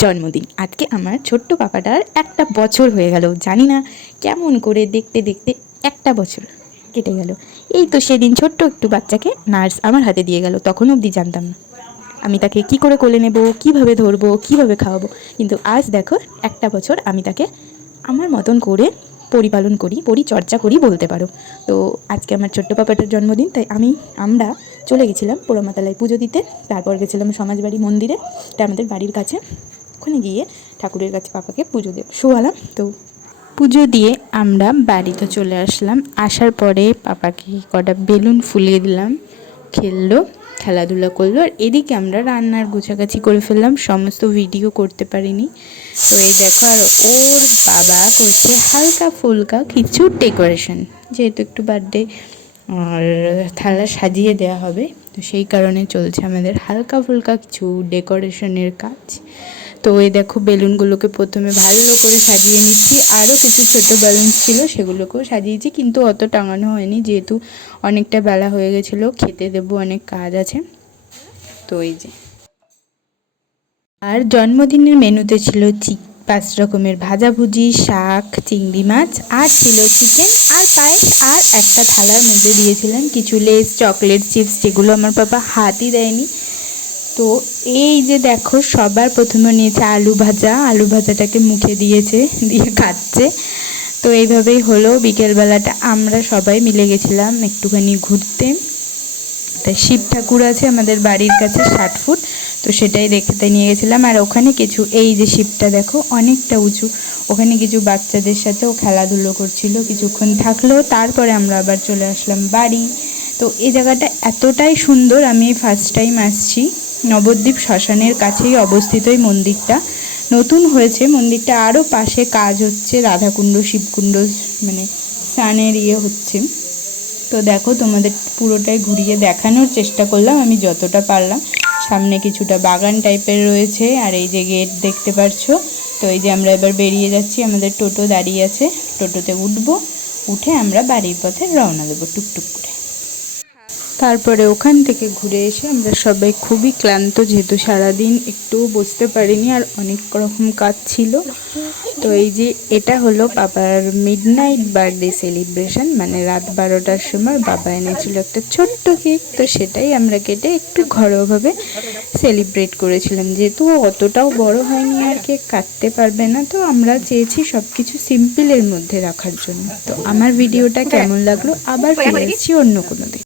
জন্মদিন আজকে আমার ছোট্ট পাপাটার 1 বছর হয়ে গেল। জানি না কেমন করে দেখতে দেখতে 1 বছর কেটে গেল। এই তো সেদিন ছোট্ট একটু বাচ্চাকে নার্স আমার হাতে দিয়ে গেল, তখন অবধি জানতাম না আমি তাকে কি করে কোলে নেব, কিভাবে ধরবো, কিভাবে খাওয়াবো। কিন্তু আজ দেখো 1 বছর আমি তাকে আমার মতন করে পরিপালন করি, পরিচর্যা করি বলতে পারো। তো আজকে আমার ছোট্ট পাপাটার জন্মদিন, তাই আমরা চলে গেছিলাম পোড়ামাতালায় পুজো দিতে। তারপর গেছিলাম সমাজবাড়ি মন্দিরে, এটা আমাদের বাড়ির কাছে। ওখানে গিয়ে ঠাকুরের কাছে পাপাকে পুজো দিয়ে শোয়ালাম। তো পুজো দিয়ে আমরা বাড়িতে চলে আসলাম। আসার পরে পাপাকে কটা বেলুন ফুলিয়ে দিলাম, খেললো, খেলাধুলা করলো। আর এদিকে আমরা রান্নার গোছাগাছি করে ফেললাম, সমস্ত ভিডিও করতে পারিনি। তো এই দেখো, আর ওর বাবা করছে হালকা ফুলকা কিছু ডেকোরেশন, যেহেতু একটু বার্থডে আর থালা সাজিয়ে দেওয়া হবে, তো সেই কারণে চলছে আমাদের হালকা ফুলকা কিছু ডেকোরেশনের কাজ। তো এই দেখো বেলুনগুলোকে প্রথমে ভালো করে সাজিয়ে নিচ্ছি, আরও কিছু ছোটো বেলুন ছিল সেগুলোকেও সাজিয়েছি, কিন্তু অত টাঙানো হয়নি যেহেতু অনেকটা বেলা হয়ে গেছিলো, খেতে দেবো, অনেক কাজ আছে। তো এই যে, আর জন্মদিনের মেনুতে ছিল 5 রকমের ভাজাভুজি, শাক, চিংড়ি মাছ, আর ছিল চিকেন আর পায়েস। আর একটা থালার মধ্যে দিয়েছিলেন কিছু লেস, চকলেট, চিপস, যেগুলো আমার পাপা হাতই দেয়নি। তো এই যে দেখো, সবার প্রথমে নিয়েছে আলু ভাজা, আলু ভাজাটাকে মুখে দিয়েছে, দিয়ে খাচ্ছে। তো এইভাবেই হলো বিকেলবেলাটা। আমরা সবাই মিলে গেছিলাম একটুখানি ঘুরতে। তাই শিব ঠাকুর আছে আমাদের বাড়ির কাছে 60 ফুট, তো সেটাই দেখতে নিয়ে গেছিলাম। আর ওখানে কিছু, এই যে শিবটা দেখো অনেকটা উঁচু, ওখানে কিছু বাচ্চাদের সাথেও খেলাধুলো করছিল, কিছুক্ষণ থাকলো, তারপরে আমরা আবার চলে আসলাম বাড়ি। তো এই জায়গাটা এতটাই সুন্দর, আমি ফার্স্ট টাইম আসছি। নবদ্বীপ শ্মশানের কাছেই অবস্থিত এই মন্দিরটা, নতুন হয়েছে মন্দিরটা, আরও পাশে কাজ হচ্ছে, রাধাকুণ্ড, শিবকুণ্ড, মানে স্নানের হচ্ছে। তো দেখো, তোমাদের পুরোটাই ঘুরিয়ে দেখানোর চেষ্টা করলাম আমি যতটা পারলাম। সামনে কিছুটা বাগান টাইপের রয়েছে, আর এই যে গেট দেখতে পাচ্ছো। তো এই যে আমরা এবার বেরিয়ে যাচ্ছি, আমাদের টোটো দাঁড়িয়ে আছে, টোটোতে উঠবো, উঠে আমরা বাড়ির পথে রওনা দেবো টুকটুক করে। তারপরে ওখান থেকে ঘুরে এসে আমরা সবাই খুবই ক্লান্ত, যেহেতু সারাদিন একটুও বসতে পারিনি আর অনেক রকম কাজ ছিল। তো এই যে এটা হলো বাবার মিডনাইট বার্থডে সেলিব্রেশন, মানে রাত 12টার সময় বাবা এনেছিল একটা ছোট্ট কেক, তো সেটাই আমরা কেটে একটু ঘরোয়াভাবে সেলিব্রেট করেছিলাম। যেহেতু অতটাও বড় হয়নি আর কেক কাটতে পারবে না, তো আমরা চেয়েছি সব কিছু সিম্পলের মধ্যে রাখার জন্য। তো আমার ভিডিওটা কেমন লাগলো আবার ফিরে আসছি অন্য কোনো দিন।